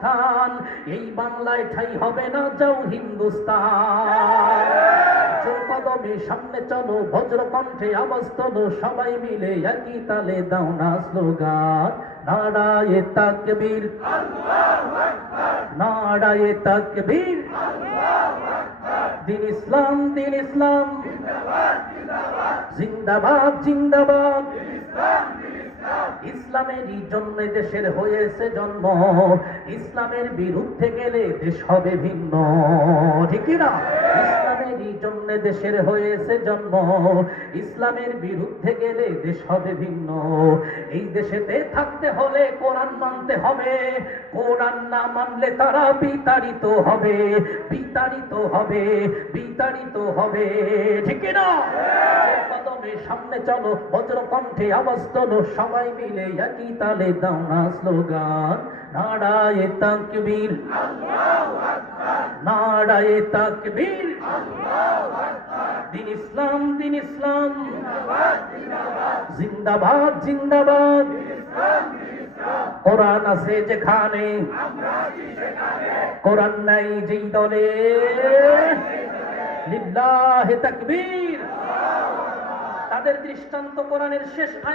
অবস্থান, এই বাংলায় ঠাই হবে না, যাও হিন্দুস্তান। জোর কদমে সামনে চলো, বজ্র কণ্ঠে আওয়াজ তোলো, সবাই মিলে একই তালে দাও না স্লোগান, নারায়ে তাকবীর, নারায়ে তাকবীর, দিন ইসলাম, দিন ইসলাম, জিন্দাবাদ, জিন্দাবাদ। ইসলামেরই জন্য দেশের হয়েছে জন্ম, ইসলামের বিরুদ্ধে গেলে দেশ হবে ভিন্ন, ঠিক না? ইসলামেরই জন্য দেশের হয়েছে জন্ম, ইসলামের বিরুদ্ধে গেলে দেশ হবে ভিন্ন। এই দেশেতে থাকতে হলে কোরআন মানতে হবে, কোরআন না মানলে তারা বিতাড়িত হবে, বিতাড়িত হবে, বিতাড়িত হবে, ঠিক না? কদমে সামনে চলো, বজ্র কণ্ঠে আওয়াজ তোলো, সবাই মিলে একই তালে দাও না স্লোগান, নারায়ে তাকবীর, নারায়ে তাকবীর, দিন ইসলাম, দিন ইসলাম, জিন্দাবাদ, জিন্দাবাদ। কোরআন আছে যেখানে, কোরআন নাই যেই দলে, লিল্লাহি তাকবীর। তাদের দৃষ্টান্ত কোরআনের শেষ আয়াত।